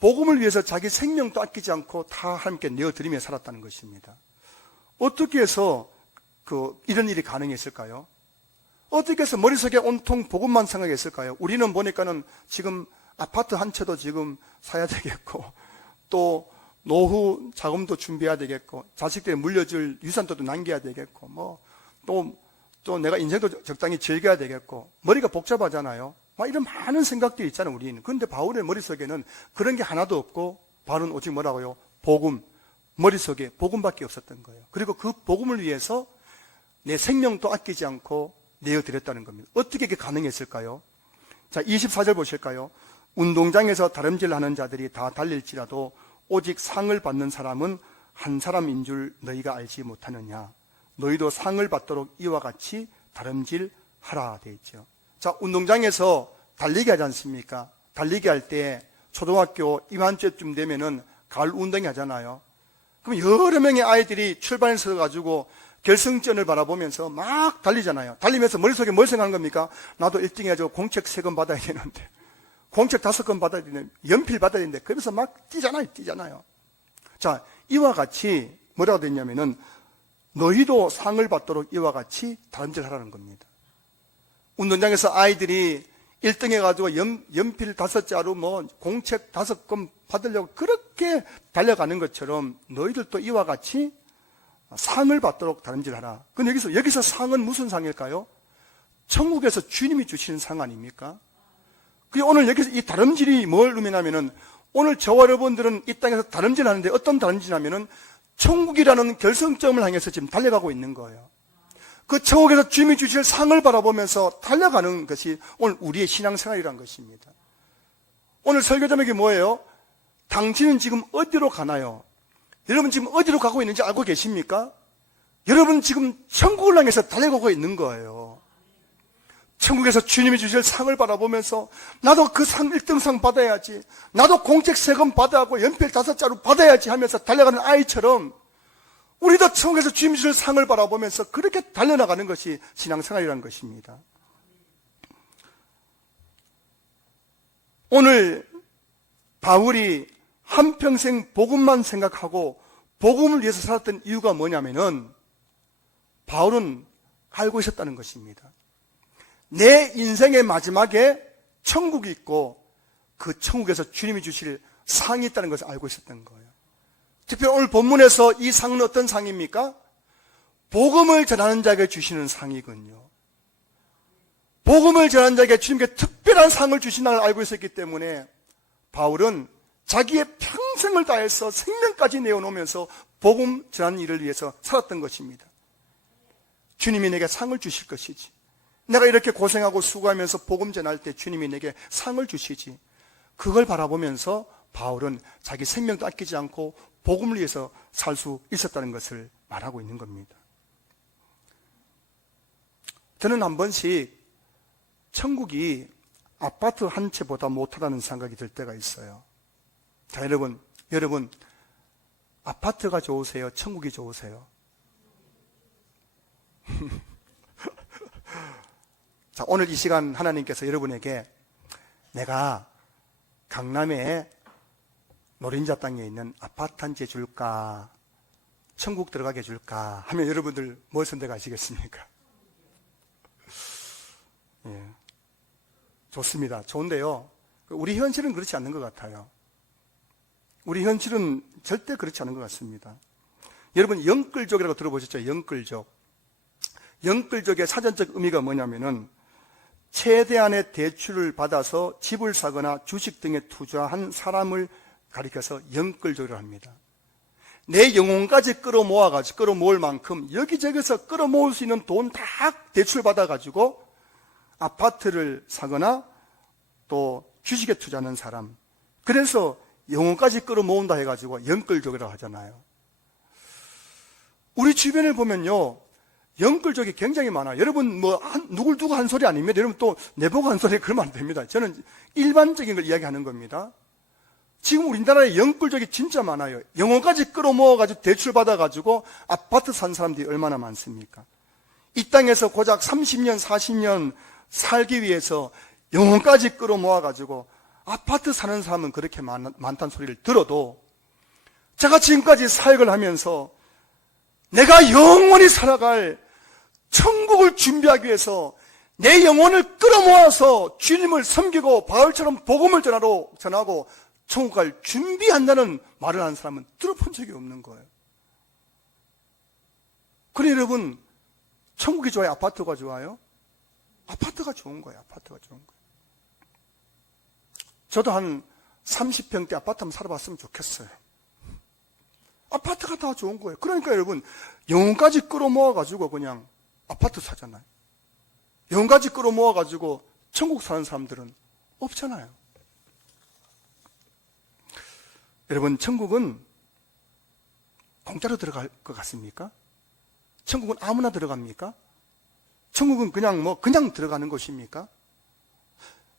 복음을 위해서 자기 생명도 아끼지 않고 다 하나님께 내어드리며 살았다는 것입니다. 어떻게 해서 이런 일이 가능했을까요? 어떻게 해서 머릿속에 온통 복음만 생각했을까요? 우리는 보니까는 지금 아파트 한 채도 지금 사야 되겠고, 또 노후 자금도 준비해야 되겠고, 자식들이 물려줄 유산도 남겨야 되겠고, 또 내가 인생도 적당히 즐겨야 되겠고, 머리가 복잡하잖아요. 막 이런 많은 생각들이 있잖아요, 우리는. 그런데 바울의 머릿속에는 그런 게 하나도 없고, 바울은 오직 뭐라고요? 복음. 머릿속에 복음밖에 없었던 거예요. 그리고 그 복음을 위해서 내 생명도 아끼지 않고 내어드렸다는 겁니다. 어떻게 이게 가능했을까요? 자, 24절 보실까요? 운동장에서 다름질 하는 자들이 다 달릴지라도 오직 상을 받는 사람은 한 사람인 줄 너희가 알지 못하느냐. 너희도 상을 받도록 이와 같이 다름질하라 되어 있죠. 자, 운동장에서 달리기 하지 않습니까? 달리기 할 때 초등학교 이맘때쯤 되면은 가을 운동회 하잖아요. 그럼 여러 명의 아이들이 출발에 서가지고 결승전을 바라보면서 막 달리잖아요. 달리면서 머릿속에 뭘 생각하는 겁니까? 나도 1등 해가지고 공책 3권 받아야 되는데, 공책 5권 받아야 되는데, 연필 받아야 되는데, 그러면서 막 뛰잖아요. 자, 이와 같이 뭐라고 됐냐면은 너희도 상을 받도록 이와 같이 다름질하라는 겁니다. 운동장에서 아이들이 1등 해가지고 연필 5자루 공책 5권 받으려고 그렇게 달려가는 것처럼 너희들도 이와 같이 상을 받도록 다름질하라. 근데 여기서 상은 무슨 상일까요? 천국에서 주님이 주시는 상 아닙니까? 오늘 여기서 이 다름질이 뭘 의미하면은 오늘 저와 여러분들은 이 땅에서 다름질하는데 어떤 다름질하면은 천국이라는 결승점을 향해서 지금 달려가고 있는 거예요. 그 천국에서 주님이 주실 상을 바라보면서 달려가는 것이 오늘 우리의 신앙생활이란 것입니다. 오늘 설교 제목이 뭐예요? 당신은 지금 어디로 가나요? 여러분 지금 어디로 가고 있는지 알고 계십니까? 여러분 지금 천국을 향해서 달려가고 있는 거예요. 천국에서 주님이 주실 상을 바라보면서 나도 그 상 1등상 받아야지, 나도 공책 3권 받아야하고 연필 5자루 받아야지 하면서 달려가는 아이처럼 우리도 천국에서 주님이 주실 상을 바라보면서 그렇게 달려나가는 것이 신앙생활이라는 것입니다. 오늘 바울이 한평생 복음만 생각하고 복음을 위해서 살았던 이유가 뭐냐면은 바울은 알고 있었다는 것입니다. 내 인생의 마지막에 천국이 있고 그 천국에서 주님이 주실 상이 있다는 것을 알고 있었던 거예요. 특별히 오늘 본문에서 이 상은 어떤 상입니까? 복음을 전하는 자에게 주시는 상이군요. 복음을 전하는 자에게 주님께 특별한 상을 주신다는 걸 알고 있었기 때문에 바울은 자기의 평생을 다해서 생명까지 내어놓으면서 복음 전하는 일을 위해서 살았던 것입니다. 주님이 내게 상을 주실 것이지, 내가 이렇게 고생하고 수고하면서 복음 전할 때 주님이 내게 상을 주시지, 그걸 바라보면서 바울은 자기 생명도 아끼지 않고 복음을 위해서 살 수 있었다는 것을 말하고 있는 겁니다. 저는 한 번씩 천국이 아파트 한 채보다 못하다는 생각이 들 때가 있어요. 자, 여러분 아파트가 좋으세요? 천국이 좋으세요? 자, 오늘 이 시간 하나님께서 여러분에게 내가 강남에 노른자 땅에 있는 아파트 한 채 줄까? 천국 들어가게 해줄까? 하면 여러분들 뭘 선택하시겠습니까? 예. 좋습니다. 좋은데요. 우리 현실은 그렇지 않는 것 같아요. 우리 현실은 절대 그렇지 않은 것 같습니다. 여러분, 영끌족이라고 들어보셨죠? 영끌족. 영끌족의 사전적 의미가 뭐냐면은 최대한의 대출을 받아서 집을 사거나 주식 등에 투자한 사람을 가리켜서 영끌족이라고 합니다. 내 영혼까지 끌어모을 만큼 여기저기서 끌어모을 수 있는 돈 다 대출받아가지고 아파트를 사거나 또 주식에 투자하는 사람. 그래서 영혼까지 끌어모은다 해가지고 영끌족이라고 하잖아요. 우리 주변을 보면요, 영끌족이 굉장히 많아요. 여러분, 누구 한 소리 아닙니다. 여러분 또 내보고 한 소리 그러면 안 됩니다. 저는 일반적인 걸 이야기하는 겁니다. 지금 우리나라에 영끌족이 진짜 많아요. 영혼까지 끌어모아가지고 대출받아가지고 아파트 산 사람들이 얼마나 많습니까? 이 땅에서 고작 30년, 40년 살기 위해서 영혼까지 끌어모아가지고 아파트 사는 사람은 그렇게 많다는 소리를 들어도 제가 지금까지 사역을 하면서 내가 영원히 살아갈 천국을 준비하기 위해서 내 영혼을 끌어모아서 주님을 섬기고 바울처럼 복음을 전하고 천국 갈 준비한다는 말을 하는 사람은 들어본 적이 없는 거예요. 그래 여러분, 천국이 좋아요? 아파트가 좋아요? 아파트가 좋은 거예요. 아파트가 좋은 거예요. 저도 한 30평대 아파트 한번 살아봤으면 좋겠어요. 아파트가 다 좋은 거예요. 그러니까 여러분, 영혼까지 끌어모아가지고 그냥 아파트 사잖아요. 영혼까지 끌어모아가지고 천국 사는 사람들은 없잖아요. 여러분, 천국은 공짜로 들어갈 것 같습니까? 천국은 아무나 들어갑니까? 천국은 그냥 들어가는 곳입니까?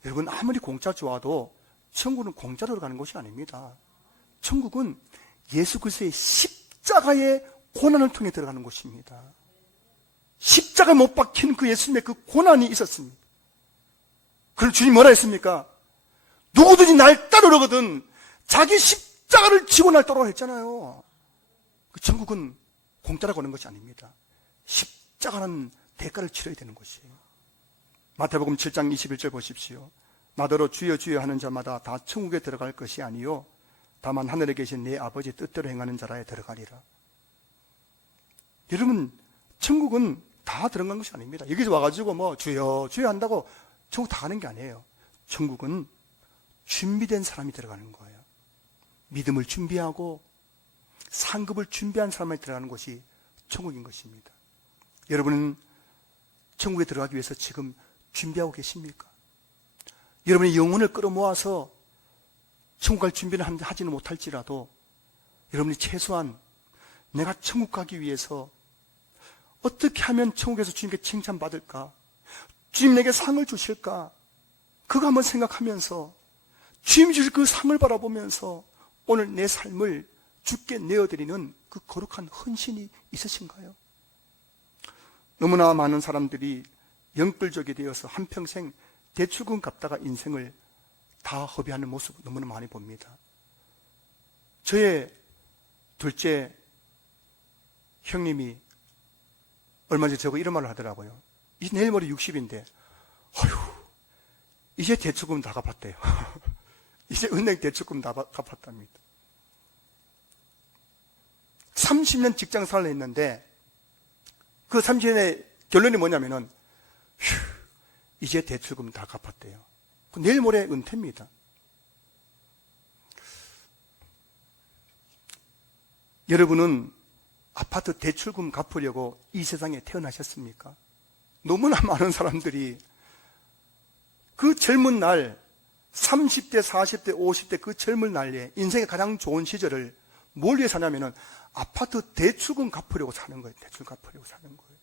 여러분, 아무리 공짜 좋아도 천국은 공짜로 들어가는 곳이 아닙니다. 천국은 예수 그리스도의 십자가의 고난을 통해 들어가는 곳입니다. 십자가 못 박힌 그 예수님의 그 고난이 있었습니다. 그럼 주님 뭐라 했습니까? 누구든지 날 따르려거든 자기 십자가를 지고 날 따르라 했잖아요. 그 천국은 공짜로 오는 것이 아닙니다. 십자가는 대가를 치러야 되는 것이에요. 마태복음 7장 21절 보십시오. 나더러 주여 주여 하는 자마다 다 천국에 들어갈 것이 아니요 다만 하늘에 계신 내 아버지 뜻대로 행하는 자라에 들어가리라. 여러분, 천국은 다 들어간 것이 아닙니다. 여기서 와가지고 주여 주여 한다고 천국 다 가는 게 아니에요. 천국은 준비된 사람이 들어가는 거예요. 믿음을 준비하고 상급을 준비한 사람이 들어가는 곳이 천국인 것입니다. 여러분은 천국에 들어가기 위해서 지금 준비하고 계십니까? 여러분의 영혼을 끌어모아서 천국 갈 준비를 하지는 못할지라도 여러분이 최소한 내가 천국 가기 위해서 어떻게 하면 천국에서 주님께 칭찬받을까? 주님 내게 상을 주실까? 그거 한번 생각하면서 주님이 주실 그 상을 바라보면서 오늘 내 삶을 주께 내어드리는 그 거룩한 헌신이 있으신가요? 너무나 많은 사람들이 영끌족이 되어서 한평생 대출금 갚다가 인생을 다 허비하는 모습 너무나 많이 봅니다. 저의 둘째 형님이 얼마 전에 저거 이런 말을 하더라고요. 내일 모레 60인데 이제 대출금 다 갚았대요. 이제 은행 대출금 다 갚았답니다. 30년 직장 생활을 했는데 그 30년의 결론이 뭐냐면은 이제 대출금 다 갚았대요. 내일 모레 은퇴입니다. 여러분은 아파트 대출금 갚으려고 이 세상에 태어나셨습니까? 너무나 많은 사람들이 그 젊은 날 30대, 40대, 50대 그 젊은 나이에 인생의 가장 좋은 시절을 뭘 위해 사냐면은 아파트 대출금 갚으려고 사는 거예요. 대출 갚으려고 사는 거예요.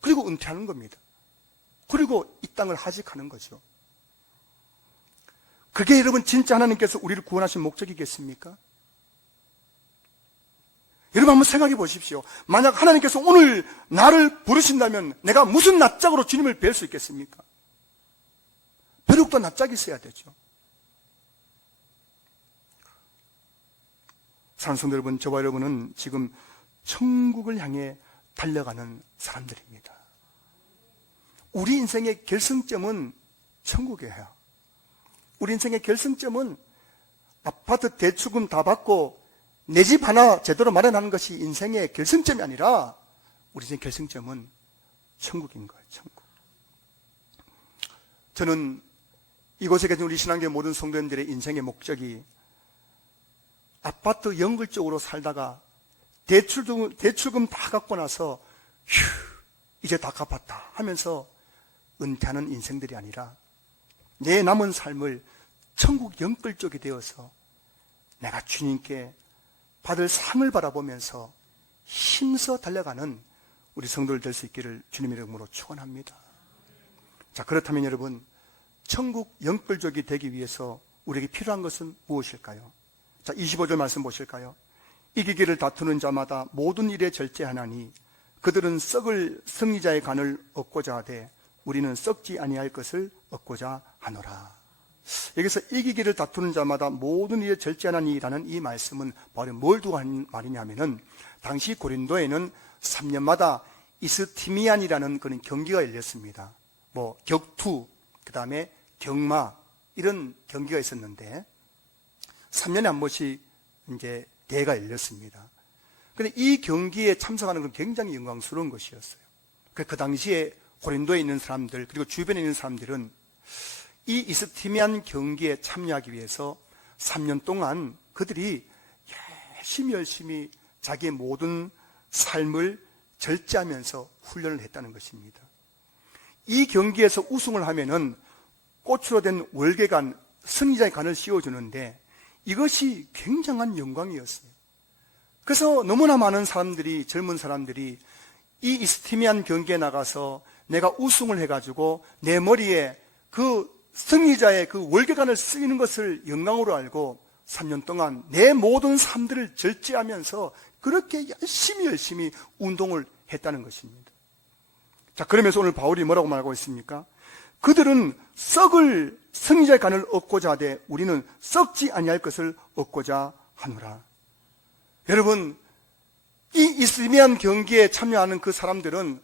그리고 은퇴하는 겁니다. 그리고 이 땅을 하직하는 거죠. 그게 여러분 진짜 하나님께서 우리를 구원하신 목적이겠습니까? 여러분 한번 생각해 보십시오. 만약 하나님께서 오늘 나를 부르신다면 내가 무슨 낯짝으로 주님을 뵐 수 있겠습니까? 벼룩도 낯짝이 있어야 되죠. 사랑하는 여러분, 저와 여러분은 지금 천국을 향해 달려가는 사람들입니다. 우리 인생의 결승점은 천국이에요. 우리 인생의 결승점은 아파트 대출금 다 받고 내 집 하나 제대로 마련하는 것이 인생의 결승점이 아니라 우리 인생의 결승점은 천국인 거예요. 천국. 저는 이곳에 계신 우리 신앙교회 모든 성도님들의 인생의 목적이 아파트 연글 쪽으로 살다가 대출금 다 갖고 나서 휴, 이제 다 갚았다 하면서 은퇴하는 인생들이 아니라 내 남은 삶을 천국 연끌 쪽이 되어서 내가 주님께 받을 상을 바라보면서 힘써 달려가는 우리 성도들 될 수 있기를 주님의 이름으로 축원합니다. 자, 그렇다면 여러분, 천국 연끌족이 되기 위해서 우리에게 필요한 것은 무엇일까요? 자, 25절 말씀 보실까요? 이기기를 다투는 자마다 모든 일에 절제하나니 그들은 썩을 승리자의 간을 얻고자 하되 우리는 썩지 아니할 것을 얻고자 하노라. 여기서 이기기를 다투는 자마다 모든 일에 절제하나니라는 이 말씀은 바로 뭘 두고 한 말이냐면은 당시 고린도에는 3년마다 이스티미안이라는 그런 경기가 열렸습니다. 뭐 격투, 그 다음에 경마 이런 경기가 있었는데 3년에 한 번씩 이제 대회가 열렸습니다. 그런데 이 경기에 참석하는 건 굉장히 영광스러운 것이었어요. 그 당시에 고린도에 있는 사람들 그리고 주변에 있는 사람들은 이 이스티미안 경기에 참여하기 위해서 3년 동안 그들이 열심히 자기의 모든 삶을 절제하면서 훈련을 했다는 것입니다. 이 경기에서 우승을 하면은 꽃으로 된 월계관, 승리자의 관을 씌워주는데 이것이 굉장한 영광이었어요. 그래서 너무나 많은 사람들이, 젊은 사람들이 이 이스티미안 경기에 나가서 내가 우승을 해가지고 내 머리에 그 승리자의 그 월계관을 쓰이는 것을 영광으로 알고 3년 동안 내 모든 삶들을 절제하면서 그렇게 열심히 운동을 했다는 것입니다. 자, 그러면서 오늘 바울이 뭐라고 말하고 있습니까? 그들은 썩을 승리자의 간을 얻고자 하되 우리는 썩지 아니할 것을 얻고자 하노라. 여러분, 이 이스미안 경기에 참여하는 그 사람들은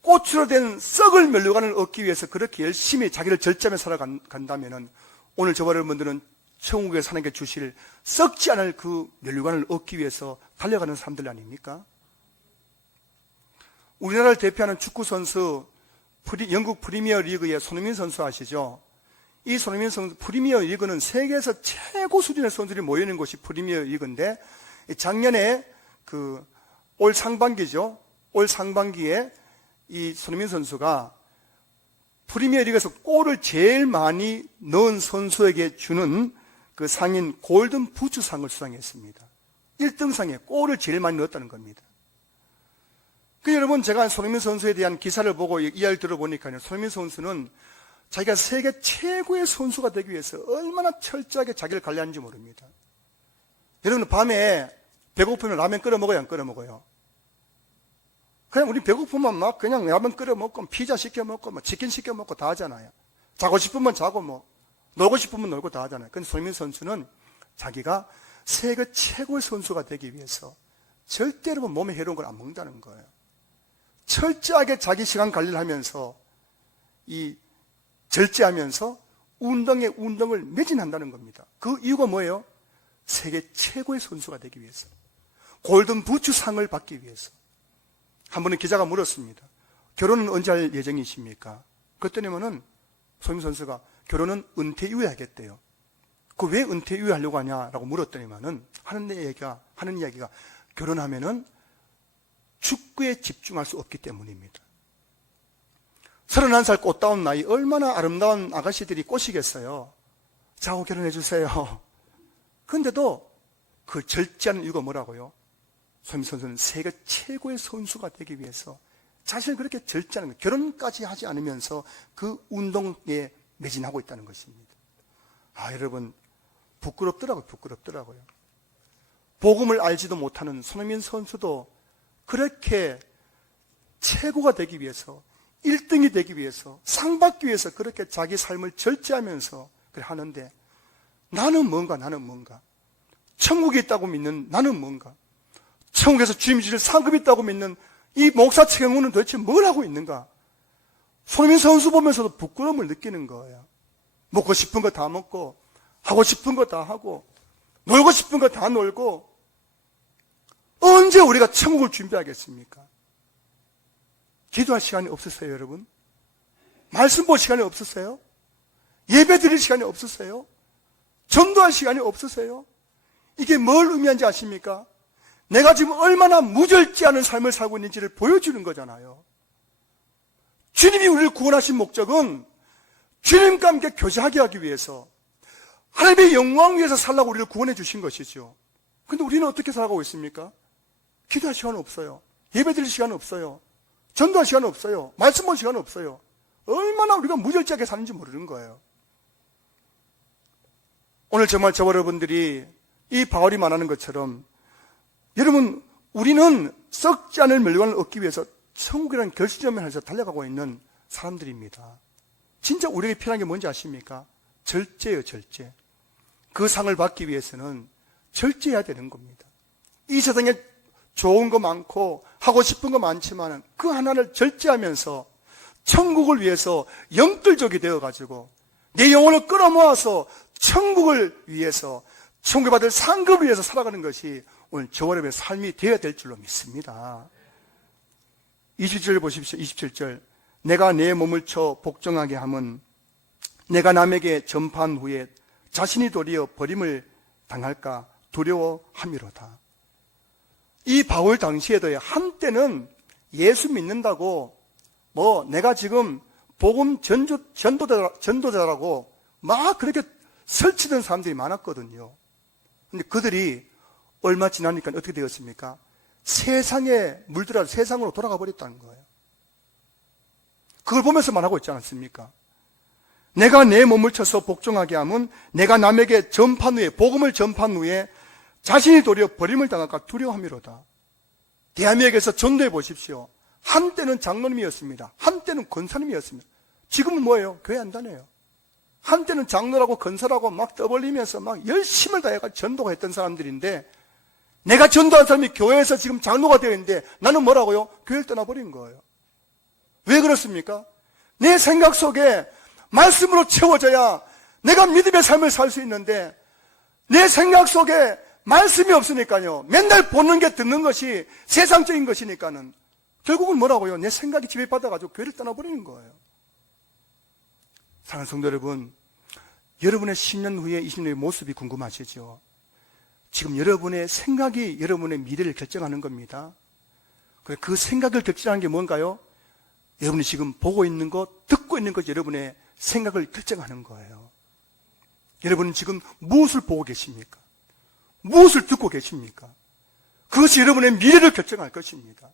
꽃으로 된 썩을 면류관을 얻기 위해서 그렇게 열심히 자기를 절제하며 살아간다면 오늘 저와 여러분들은 천국에 사는 게 주실 썩지 않을 그 면류관을 얻기 위해서 달려가는 사람들 아닙니까? 우리나라를 대표하는 축구선수 영국 프리미어 리그의 손흥민 선수 아시죠? 이 손흥민 선수 프리미어 리그는 세계에서 최고 수준의 선수들이 모여있는 곳이 프리미어 리그인데 작년에 올 상반기죠. 올 상반기에 이 손흥민 선수가 프리미어 리그에서 골을 제일 많이 넣은 선수에게 주는 그 상인 골든 부츠상을 수상했습니다. 1등상에 골을 제일 많이 넣었다는 겁니다. 여러분, 제가 손흥민 선수에 대한 기사를 보고 이야기를 들어보니까요, 손흥민 선수는 자기가 세계 최고의 선수가 되기 위해서 얼마나 철저하게 자기를 관리하는지 모릅니다. 여러분, 밤에 배고프면 라면 끓여 먹어요, 안 끓여 먹어요? 그냥 우리 배고프면 막 그냥 라면 끓여 먹고 피자 시켜 먹고 뭐 치킨 시켜 먹고 다 하잖아요. 자고 싶으면 자고 뭐 놀고 싶으면 놀고 다 하잖아요. 근데 손흥민 선수는 자기가 세계 최고의 선수가 되기 위해서 절대로 몸에 해로운 걸 안 먹는다는 거예요. 철저하게 자기 시간 관리를 하면서 절제하면서 운동을 매진한다는 겁니다. 그 이유가 뭐예요? 세계 최고의 선수가 되기 위해서, 골든 부츠상을 받기 위해서. 한 번은 기자가 물었습니다. 결혼은 언제 할 예정이십니까? 그랬더니면은 손흥민 선수가 결혼은 은퇴 이후에 하겠대요. 그 왜 은퇴 이후에 하려고 하냐라고 물었더니만은 하는 이야기가 결혼하면은 축구에 집중할 수 없기 때문입니다. 31살 꽃다운 나이, 얼마나 아름다운 아가씨들이 꼬시겠어요. 자고 결혼해 주세요. 그런데도 그 절제하는 이유가 뭐라고요? 손흥민 선수는 세계 최고의 선수가 되기 위해서 자신을 그렇게 절제하는 거예요. 결혼까지 하지 않으면서 그 운동에 매진하고 있다는 것입니다. 여러분, 부끄럽더라고요. 복음을 알지도 못하는 손흥민 선수도 그렇게 최고가 되기 위해서, 1등이 되기 위해서, 상 받기 위해서 그렇게 자기 삶을 절제하면서 그래 하는데 나는 뭔가 천국이 있다고 믿는 나는 뭔가? 천국에서 주님이 주실 상급이 있다고 믿는 이 목사 최경우는 도대체 뭘 하고 있는가? 손흥민 선수 보면서도 부끄러움을 느끼는 거예요. 먹고 싶은 거 다 먹고, 하고 싶은 거 다 하고, 놀고 싶은 거 다 놀고, 언제 우리가 천국을 준비하겠습니까? 기도할 시간이 없으세요, 여러분? 말씀 볼 시간이 없으세요? 예배 드릴 시간이 없으세요? 전도할 시간이 없으세요? 이게 뭘 의미하는지 아십니까? 내가 지금 얼마나 무절제하는 삶을 살고 있는지를 보여주는 거잖아요. 주님이 우리를 구원하신 목적은 주님과 함께 교제하게 하기 위해서, 하나님의 영광 위해서 살라고 우리를 구원해 주신 것이죠. 그런데 우리는 어떻게 살아가고 있습니까? 기도할 시간 없어요. 예배 드릴 시간 없어요. 전도할 시간 없어요. 말씀 볼 시간 없어요. 얼마나 우리가 무절제하게 사는지 모르는 거예요. 오늘 정말 저와 여러분들이 이 바울이 말하는 것처럼, 여러분, 우리는 썩지 않을 멸관을 얻기 위해서 천국이라는 결심점을 향해서 달려가고 있는 사람들입니다. 진짜 우리에게 필요한 게 뭔지 아십니까? 절제예요, 절제. 그 상을 받기 위해서는 절제해야 되는 겁니다. 이 세상에 좋은 거 많고 하고 싶은 거 많지만 그 하나를 절제하면서 천국을 위해서 영끌족이 되어가지고 내 영혼을 끌어모아서 천국을 위해서, 천국을 받을 상급을 위해서 살아가는 것이 오늘 저와 여러분의 삶이 되어야 될 줄로 믿습니다. 27절 보십시오. 27절. 내가 내 몸을 쳐 복종하게 함은 내가 남에게 전파한 후에 자신이 도리어 버림을 당할까 두려워함이로다. 이 바울 당시에도 한때는 예수 믿는다고 내가 지금 복음 전도자라고 막 그렇게 설치던 사람들이 많았거든요. 근데 그들이 얼마 지나니까 어떻게 되었습니까? 세상에 물들어 세상으로 돌아가 버렸다는 거예요. 그걸 보면서 말하고 있지 않았습니까? 내가 내 몸을 쳐서 복종하게 하면 내가 남에게 전판 후에, 복음을 전판 후에 자신이 도리어 버림을 당할까 두려워함이로다. 대한민국에서 전도해 보십시오. 한때는 장로님이었습니다. 한때는 권사님이었습니다. 지금은 뭐예요? 교회 안 다녀요. 한때는 장로라고 건설하고 막 떠벌리면서 막 열심을 다해가 전도가 했던 사람들인데, 내가 전도한 사람이 교회에서 지금 장로가 되어 있는데 나는 뭐라고요? 교회를 떠나버린 거예요. 왜 그렇습니까? 내 생각 속에 말씀으로 채워져야 내가 믿음의 삶을 살 수 있는데, 내 생각 속에 말씀이 없으니까요, 맨날 보는 게 듣는 것이 세상적인 것이니까는 결국은 뭐라고요? 내 생각이 지배받아가지고 교회를 떠나버리는 거예요. 사랑하는 성도 여러분, 여러분의 10년 후에 20년 후의 모습이 궁금하시죠? 지금 여러분의 생각이 여러분의 미래를 결정하는 겁니다. 그 생각을 결정하는 게 뭔가요? 여러분이 지금 보고 있는 것, 듣고 있는 것, 여러분의 생각을 결정하는 거예요. 여러분은 지금 무엇을 보고 계십니까? 무엇을 듣고 계십니까? 그것이 여러분의 미래를 결정할 것입니다.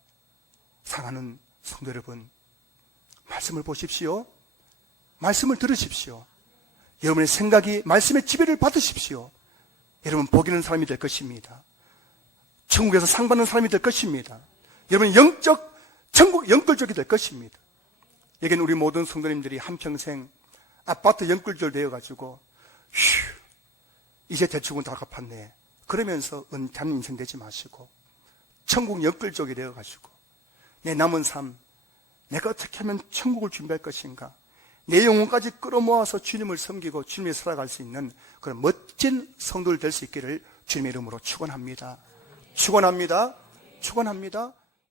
사랑하는 성도 여러분, 말씀을 보십시오. 말씀을 들으십시오. 여러분의 생각이 말씀의 지배를 받으십시오. 여러분 복 있는 사람이 될 것입니다. 천국에서 상 받는 사람이 될 것입니다. 여러분 천국 영끌족이 될 것입니다. 여기는 우리 모든 성도님들이 한평생 아파트 영끌족 되어가지고 이제 대출은 다 갚았네 그러면서 은퇴하는 인생 되지 마시고, 천국 영끌족이 되어가지고 내 남은 삶 내가 어떻게 하면 천국을 준비할 것인가, 내 영혼까지 끌어모아서 주님을 섬기고 주님을 살아갈 수 있는 그런 멋진 성도를 될 수 있기를 주님의 이름으로 축원합니다. 축원합니다. 축원합니다.